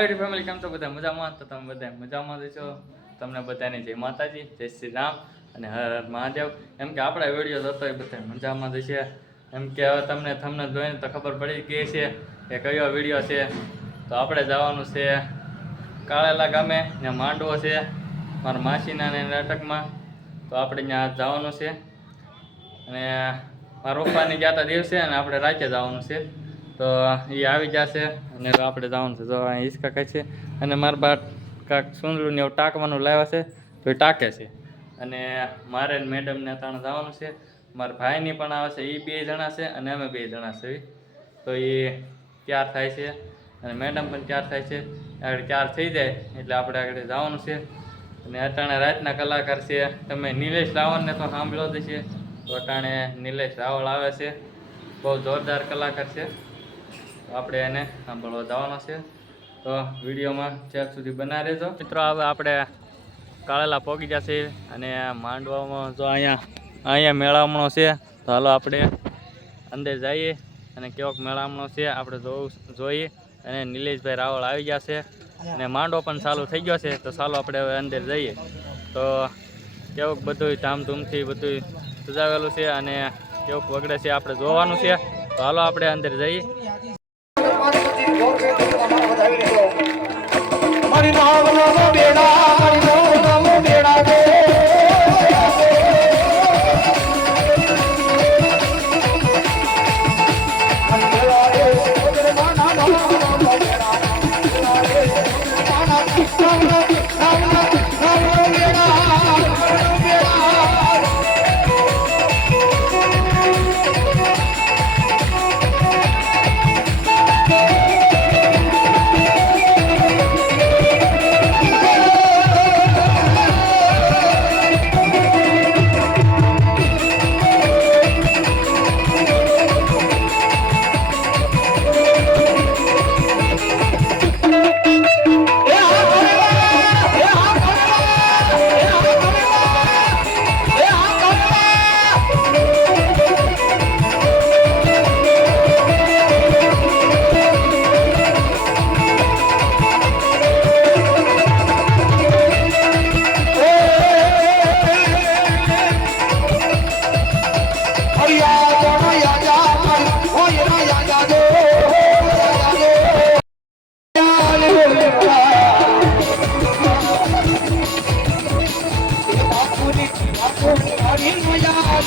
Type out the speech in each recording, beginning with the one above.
હાલો family કેમ છો બધા? મજામાં? તો તમે બધા મજામાં છો? તમને બધાને જય માતાજી, જય શ્રી રામ અને હર હર મહાદેવ. એમ કે આપણા વીડિયો જોતો હોય બધા મજામાં જ છે એમ કે હવે તમને તમને જોઈને તો ખબર પડી ગઈ છે કે કયો વીડિયો છે. તો આપણે જવાનું છે કાળેલા ગામે, ત્યાં માંડવો છે, મારા માસીના નાટકમાં. તો આપણે ત્યાં જવાનું છે. અને મારા પપ્પાની ગયા તા દિવસે અને આપણે રાતે જવાનું છે. તો એ આવી જશે અને આપણે જવાનું છે જો અહીં હિંચકા ખાય છે. અને મારા બા કાંક સુંદરું ને એવું ટાંકવાનું લાવ્યા છે, તો એ ટાંકે છે. અને મારે મેડમને ત્રણ જવાનું છે. મારા ભાઈની પણ આવે છે, એ બે જણા છે અને અમે બે જણા છે. તો એ તૈયાર થાય છે. અને મેડમ પણ તૈયાર થાય છે. આગળ તૈયાર થઈ જાય, એટલે આપણે આગળ જવાનું છે. અને અટાણે રાતના કલાકાર છે. તમે નિલેશ રાવણને તો સાંભળ્યો જ છે તો અટાણે નિલેશ રાવળ આવે છે. બહુ જોરદાર કલાકાર છે. આપણે એને સાંભળવા જવાનો છે. તો વિડીયોમાં છેક સુધી બના રહેજો. મિત્રો, હવે આપણે કાળેલા પોગી જશે અને માંડવામાં જો અહીંયા અહીંયા મેળામણો છે, તો હાલો આપણે અંદર જઈએ અને કેવોક મેળામણો છે, આપણે જોવું જોઈએ. અને નિલેશભાઈ રાવળ આવી જશે અને માંડવો પણ ચાલુ થઈ ગયો છે, તો ચાલો આપણે હવે અંદર જઈએ. તો કેવોક બધું ધામધૂમથી બધું સજાવેલું છે અને કેવોક વગડે છે, આપણે જોવાનું છે. તો હાલો આપણે અંદર જઈએ. મારી નાવલાનો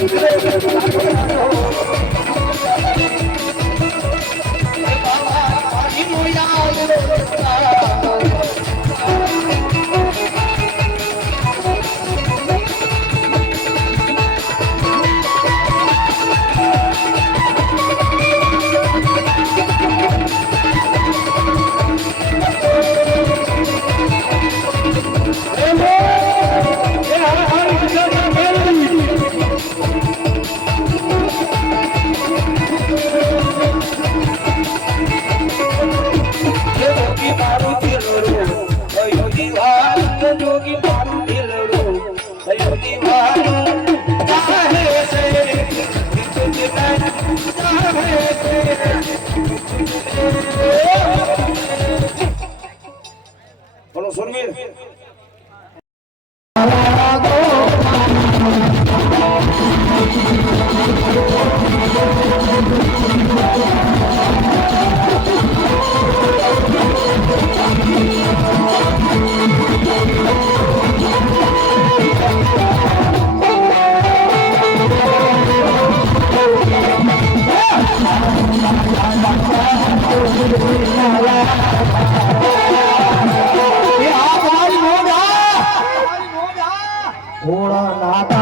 Hare Hare Hare Hare ಓಳ ನಾಟ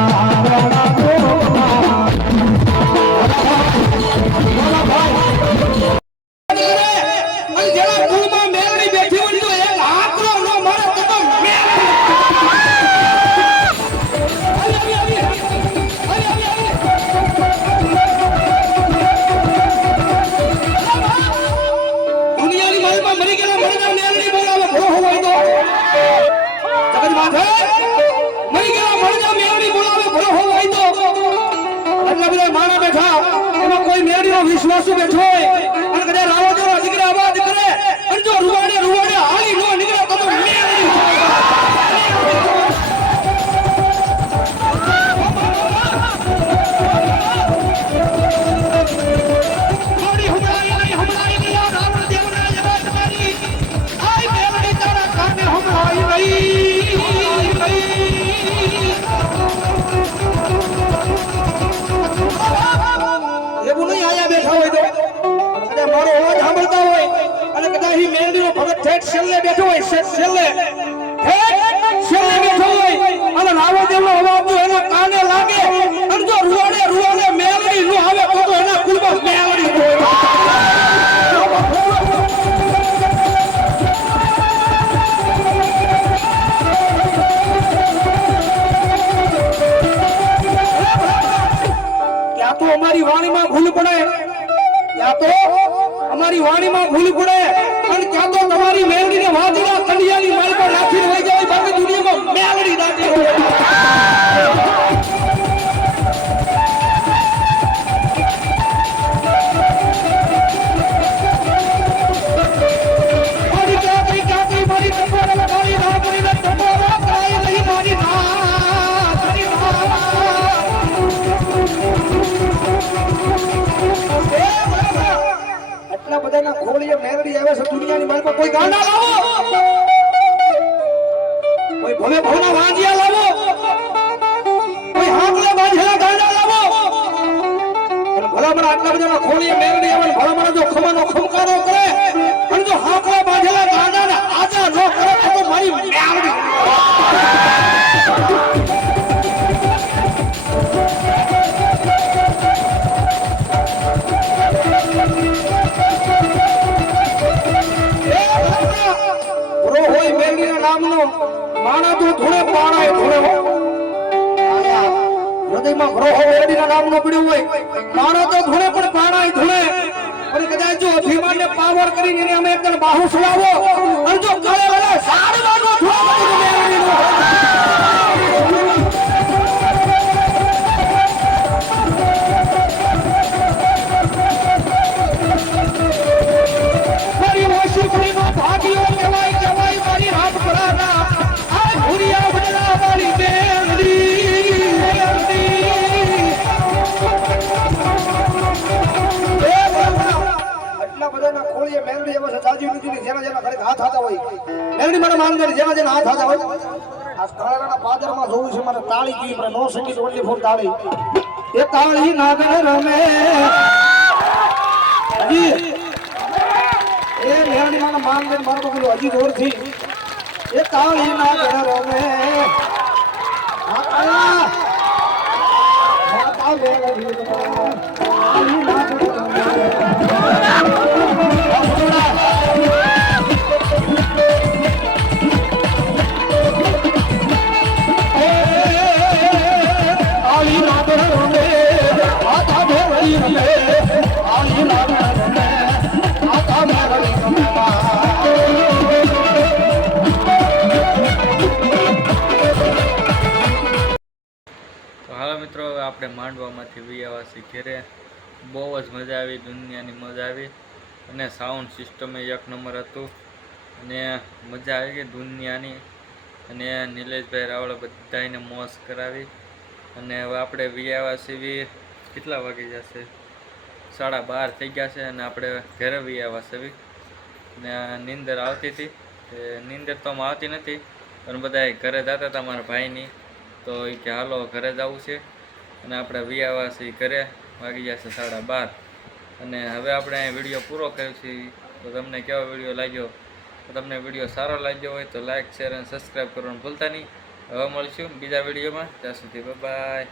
વિશ્વાસુ બેઠો હોય અને કદાચ રાવો ઠેઠ છેલ્લે બેઠો હોય છેલ્લે. છેલ્લે બેઠો હોય, અને રાવણદેવનો અવાજ જો એના કાને લાગે, અને જો રૂવાડે રૂવાડે મેલડી નું આવે તો એના કુલમાં મેલડી હોય. તો અમારી વાણીમાં ભૂલ પડે યા તો અમારી વાણીમાં ભૂલ પડે અને ક્યાં તો તમારી મેલડીને વાદીના કંડિયાની માલ પર નાખી રહી જાય બાકી દુનિયામાં મેલડી દાટી કોઈ ગાંડા લાવો. કોઈ ભવે ભવના વાંજિયા લાવો. કોઈ હાથલે બાંધેલા ગાંડા લાવો. અને ભલામણ આટલા બધાના મેળ નહીં આવે ભલામણ જો ખમાનો ખમકારો કરે પણ જો હાકલા બાંધેલા નામનો માણા તો થોડે પાણાય થોડે હૃદયમાં ગ્રહો મેલડીના નામનો પડ્યું હોય. માણો તો થોડે પણ પાણાય થોડે અને કદાચ જો અભિમાનને પાવર કરીને અમે એકદમ બાહુ સુલાવો અને જો કાળે જેના જેના ઘરે હાથ હાથા હોય. મેલડી મને માનદાર જેના જેના હાથ હાથા હોય. આ કાળાના પાદરમાં જોવું છે, મને તાળી કી નો સકી તો ફોર તાળી. એ તાળી નાગર રમે. હજી. એ મેરણી માના માન દે મારો તો પેલું હજી જોરથી એ તાળી નાગર રમે. રમે. તાળી વિયાવાસી ઘેરે બહુ જ મજા આવી, દુનિયાની મજા આવી. અને સાઉન્ડ સિસ્ટમ એક નંબર હતું. અને મજા આવી ગઈ દુનિયાની. અને નિલેશભાઈ રાવળે બધાને મોજ કરાવી. અને હવે આપણે વિયાવાસી કેટલા વાગી જશે? સાડા બાર થઈ ગયા છે અને આપણે ઘરે વિયાવા સીવી. ને નીંદર આવતી હતી. નીંદર તો આવતી નથી. પણ બધા ઘરે જતા હતા મારા ભાઈની. તો એ કે, હાલો, ઘરે જવું છે. અને આપણે વિયાવાસી ઘરે વાગી જશે સાડા બાર. અને હવે આપણે અહીં વીડિયો પૂરો કર્યો છે. તો તમને કેવો વીડિયો લાગ્યો? તો તમને વીડિયો સારો લાગ્યો હોય તો લાઇક શેર અને સબસ્ક્રાઈબ કરવાનું ભૂલતા નહીં. હવે મળીશું બીજા વિડીયોમાં. ત્યાં સુધી બાય